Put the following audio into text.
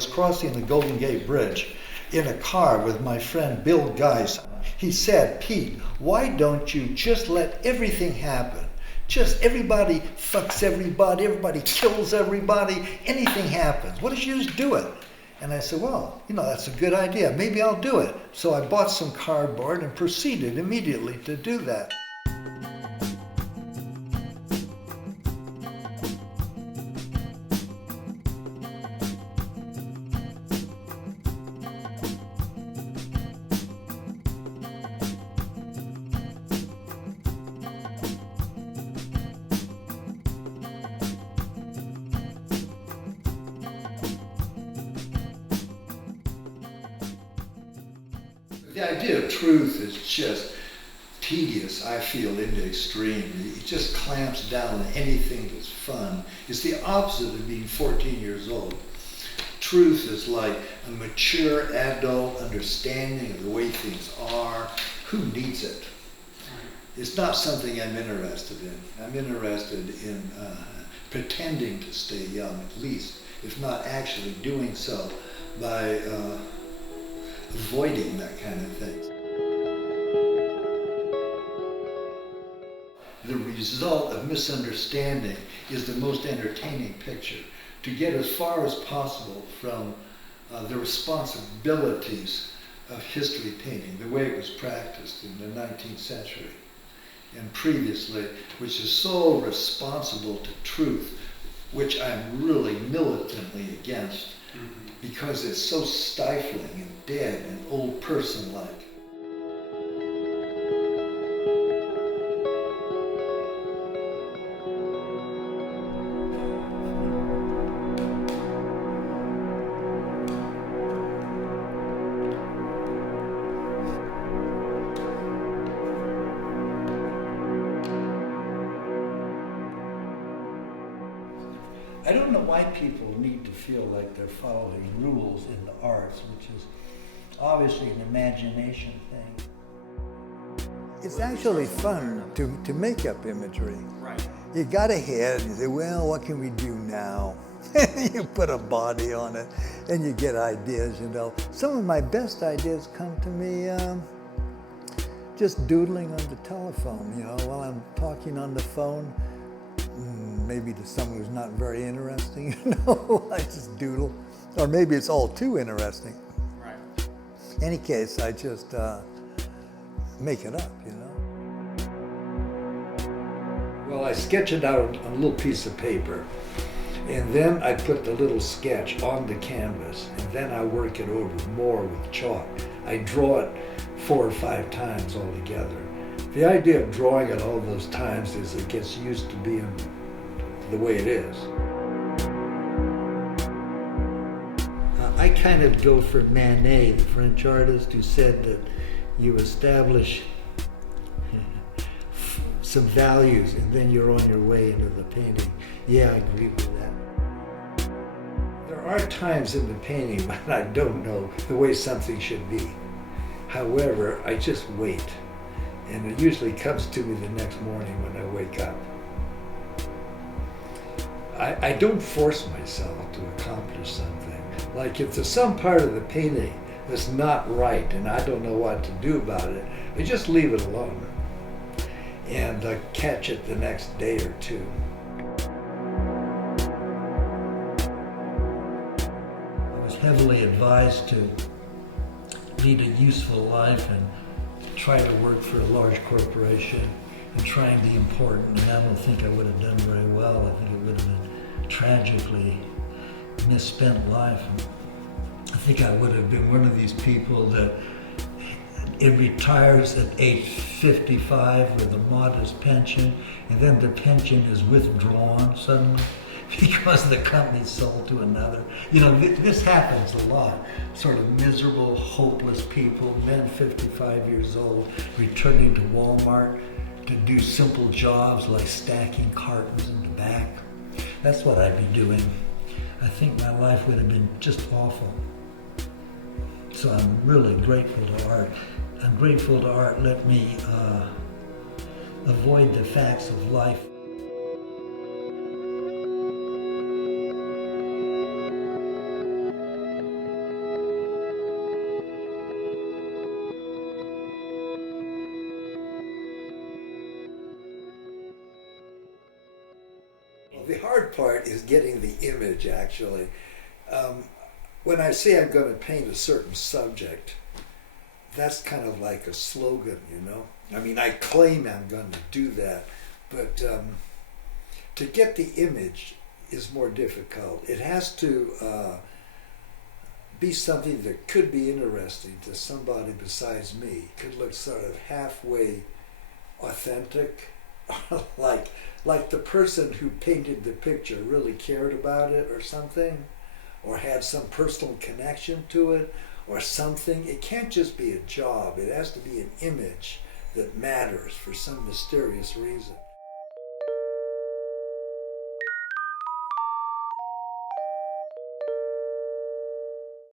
was crossing the Golden Gate Bridge in a car with my friend Bill Geis. He said, "Pete, why don't you just let everything happen? Just everybody fucks everybody kills everybody, anything happens. What if you just do it?" And I said, "Well, that's a good idea. Maybe I'll do it." So I bought some cardboard and proceeded immediately to do that. The idea of truth is just tedious, I feel, in the extreme. It just clamps down on anything that's fun. It's the opposite of being 14 years old. Truth is like a mature adult understanding of the way things are. Who needs it? It's not something I'm interested in. I'm interested in pretending to stay young, at least, if not actually doing so by avoiding that kind of thing. The result of misunderstanding is the most entertaining picture. To get as far as possible from the responsibilities of history painting, the way it was practiced in the 19th century and previously, which is so responsible to truth, which I'm really militantly against, because it's so stifling and dead and old person-like. I don't know why people need to feel like they're following rules in the arts, which is obviously an imagination thing. It's actually fun to make up imagery. Right. You got a head, and you say, well, what can we do now? You put a body on it, and you get ideas, Some of my best ideas come to me just doodling on the telephone, while I'm talking on the phone. Maybe to someone who's not very interesting, I just doodle. Or maybe it's all too interesting. Right. In any case, I just make it up, Well, I sketch it out on a little piece of paper, and then I put the little sketch on the canvas, and then I work it over more with chalk. I draw it 4 or 5 times altogether. The idea of drawing it all those times is it gets used to being the way it is. I kind of go for Manet, the French artist who said that you establish some values and then you're on your way into the painting. Yeah, I agree with that. There are times in the painting when I don't know the way something should be. However, I just wait, and it usually comes to me the next morning when I wake up. I don't force myself to accomplish something. Like if there's some part of the painting that's not right and I don't know what to do about it, I just leave it alone and catch it the next day or two. I was heavily advised to lead a useful life and try to work for a large corporation and try and be important, and I don't think I would have done very well. I think it would have been tragically misspent life. I think I would have been one of these people that it retires at age 55 with a modest pension, and then the pension is withdrawn suddenly because the company's sold to another. This happens a lot. Sort of miserable, hopeless people, men 55 years old, returning to Walmart to do simple jobs like stacking cartons in the back. That's what I'd be doing. I think my life would have been just awful. So I'm really grateful to art. I'm grateful to art let me avoid the facts of life. the hard part is getting the image, actually. When I say I'm going to paint a certain subject, that's kind of like a slogan, you know? I mean, I claim I'm going to do that, but to get the image is more difficult. It has to be something that could be interesting to somebody besides me. It could look sort of halfway authentic, like the person who painted the picture really cared about it or something, or had some personal connection to it or something. It can't just be a job. It has to be an image that matters for some mysterious reason.